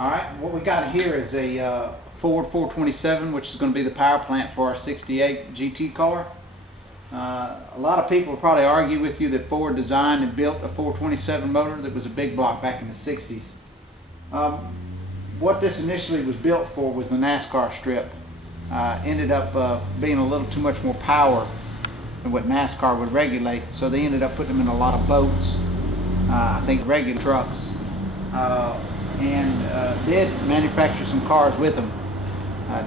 Alright, what we got here is a Ford 427, which is going to be the power plant for our 68 GT car. A lot of people will probably argue with you that Ford designed and built a 427 motor that was a big block back in the 60s. What this initially was built for was the NASCAR strip. Ended up being a little too much more power than what NASCAR would regulate, so they ended up putting them in a lot of boats, I think regular trucks, and did manufacture some cars with them.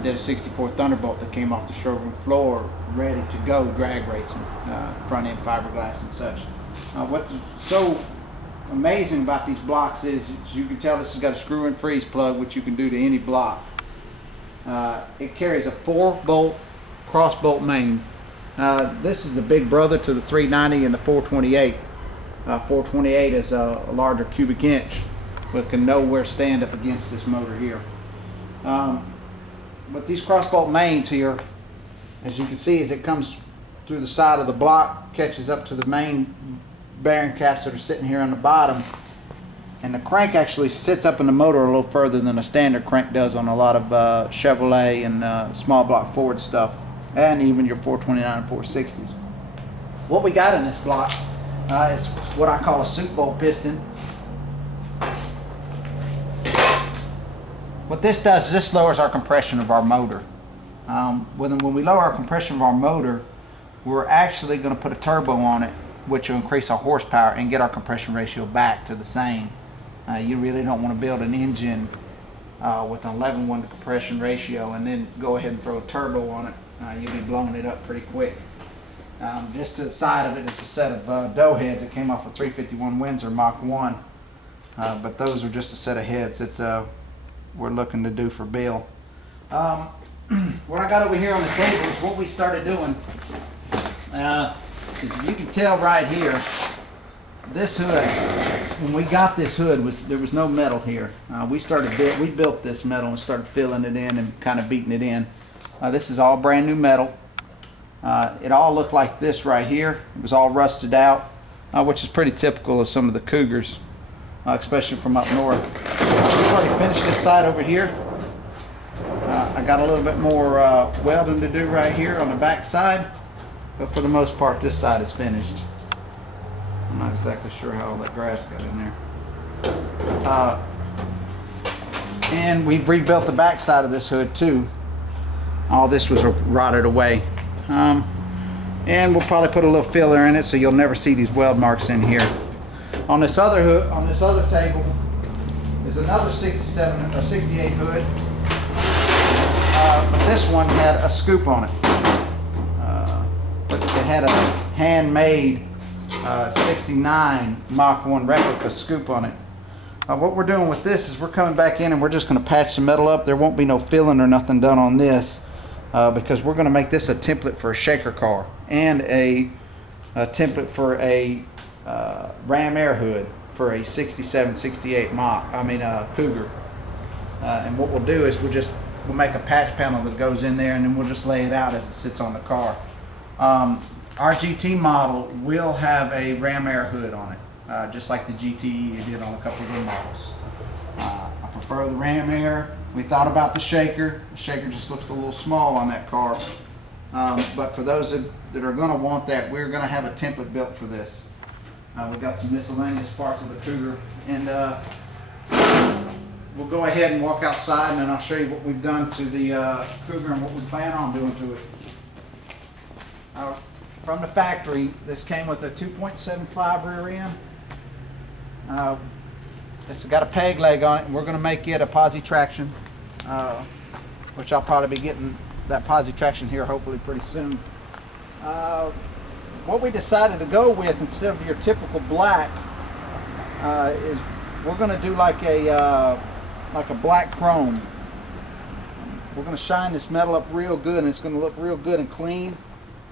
Did a 64 Thunderbolt that came off the showroom floor ready to go drag racing, front end fiberglass and such. What's so amazing about these blocks is you can tell this has got a screw and freeze plug, which you can do to any block. It carries a 4-bolt cross bolt main. This is the big brother to the 390 and the 428. 428 is a larger cubic inch, but can nowhere stand up against this motor here. But these cross bolt mains here, as you can see, as it comes through the side of the block, catches up to the main bearing caps that are sitting here on the bottom, and the crank actually sits up in the motor a little further than a standard crank does on a lot of Chevrolet and small block Ford stuff, and even your 429 and 460s. What we got in this block is what I call a soup bowl piston. What this does is this lowers our compression of our motor. When we lower our compression of our motor, we're actually going to put a turbo on it, which will increase our horsepower and get our compression ratio back to the same. You really don't want to build an engine with an 11:1 compression ratio and then go ahead and throw a turbo on it. You'll be blowing it up pretty quick. Just to the side of it is a set of dough heads that came off a 351 Windsor Mach 1. But those are just a set of heads that we're looking to do for Bill. What I got over here on the table is what we started doing. As you can tell right here, this hood, when we got this hood, there was no metal here. We built this metal and started filling it in and kind of beating it in. This is all brand new metal. It all looked like this right here. It was all rusted out, which is pretty typical of some of the Cougars, especially from up north. We've already finished this side over here. I got a little bit more welding to do right here on the back side, but for the most part this side is finished. I'm not exactly sure how all that grass got in there. And we've rebuilt the back side of this hood too. All this was rotted away. And we'll probably put a little filler in it so you'll never see these weld marks in here. On this other hood, on this other table, is another 67 or 68 hood. But this one had a scoop on it. But it had a handmade 69 Mach 1 replica scoop on it. What we're doing with this is we're coming back in and we're just going to patch the metal up. There won't be no filling or nothing done on this because we're going to make this a template for a shaker car and a template for a Ram air hood for a 67, 68 Cougar. And what we'll do is we'll make a patch panel that goes in there and then we'll just lay it out as it sits on the car. Our GT model will have a Ram air hood on it, just like the GTE did on a couple of their models. I prefer the Ram air. We thought about the shaker. The shaker just looks a little small on that car. But for those that are going to want that, we're going to have a template built for this. We've got some miscellaneous parts of the Cougar, and we'll go ahead and walk outside and then I'll show you what we've done to the Cougar and what we plan on doing to it. From the factory, this came with a 2.75 rear end. It's got a peg leg on it, and we're going to make it a posi traction, which I'll probably be getting that posi traction here hopefully pretty soon. What we decided to go with instead of your typical black is we're going to do like a black chrome. We're going to shine this metal up real good, and it's going to look real good and clean.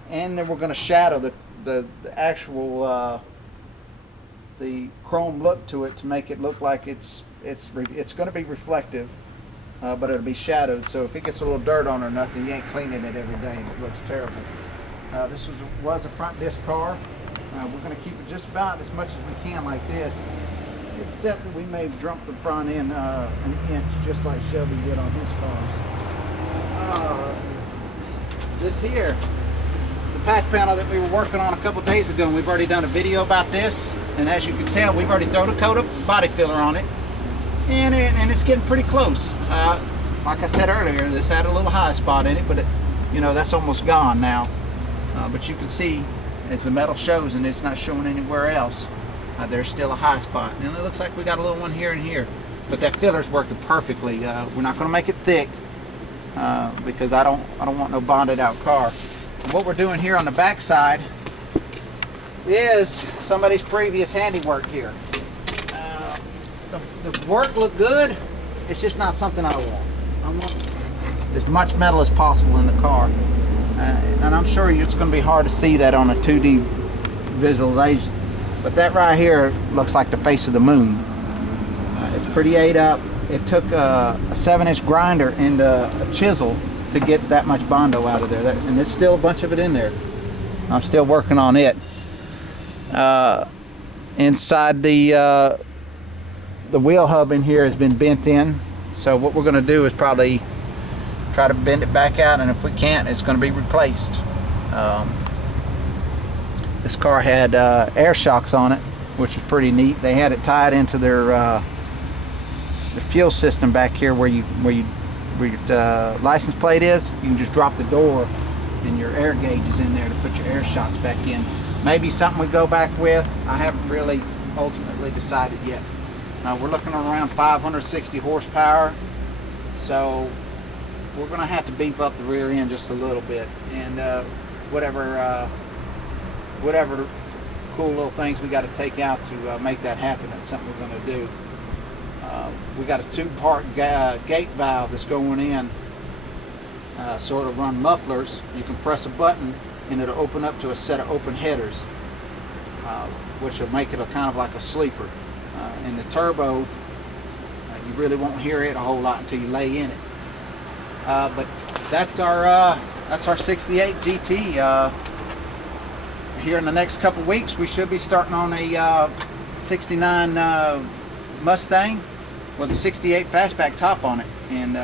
And then we're going to shadow the actual the chrome look to it to make it look like it's going to be reflective, but it'll be shadowed. So if it gets a little dirt on or nothing, you ain't cleaning it every day and it looks terrible. This was a front disc car. We're going to keep it just about as much as we can like this. except that we may have jumped the front end an inch, just like Shelby did on his cars. This here is the patch panel that we were working on a couple days ago, and we've already done a video about this. And as you can tell, we've already thrown a coat of body filler on it, and it's getting pretty close. Like I said earlier, this had a little high spot in it, but that's almost gone now. But you can see as the metal shows, and it's not showing anywhere else, there's still a high spot. And it looks like we got a little one here and here, but that filler's working perfectly. We're not going to make it thick because I don't want no bonded out car. And what we're doing here on the back side is somebody's previous handiwork here. The work looked good. It's just not something I want. I want as much metal as possible in the car. And I'm sure it's going to be hard to see that on a 2D visualization. But that right here looks like the face of the moon. It's pretty ate up. It took a 7-inch grinder and a chisel to get that much Bondo out of there. And there's still a bunch of it in there. I'm still working on it. Inside the wheel hub in here has been bent in. So what we're going to do is probably try to bend it back out, and if we can't, it's going to be replaced. This car had air shocks on it, which is pretty neat. They had it tied into their the fuel system back here where your license plate is. You can just drop the door and your air gauge is in there to put your air shocks back in. Maybe something we go back with. I haven't really ultimately decided yet. We're looking around 560 horsepower, so we're going to have to beef up the rear end just a little bit, and whatever cool little things we got to take out to make that happen, that's something we're going to do. We got a 2-part gate valve that's going in, sort of run mufflers. You can press a button and it'll open up to a set of open headers, which will make it kind of like a sleeper. And the turbo, you really won't hear it a whole lot until you lay in it. But that's our 68 GT. Here in the next couple weeks, we should be starting on a 69 Mustang with a 68 fastback top on it, and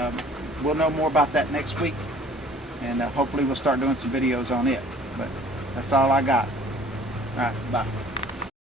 we'll know more about that next week, and hopefully we'll start doing some videos on it. But that's all I got. All right, bye.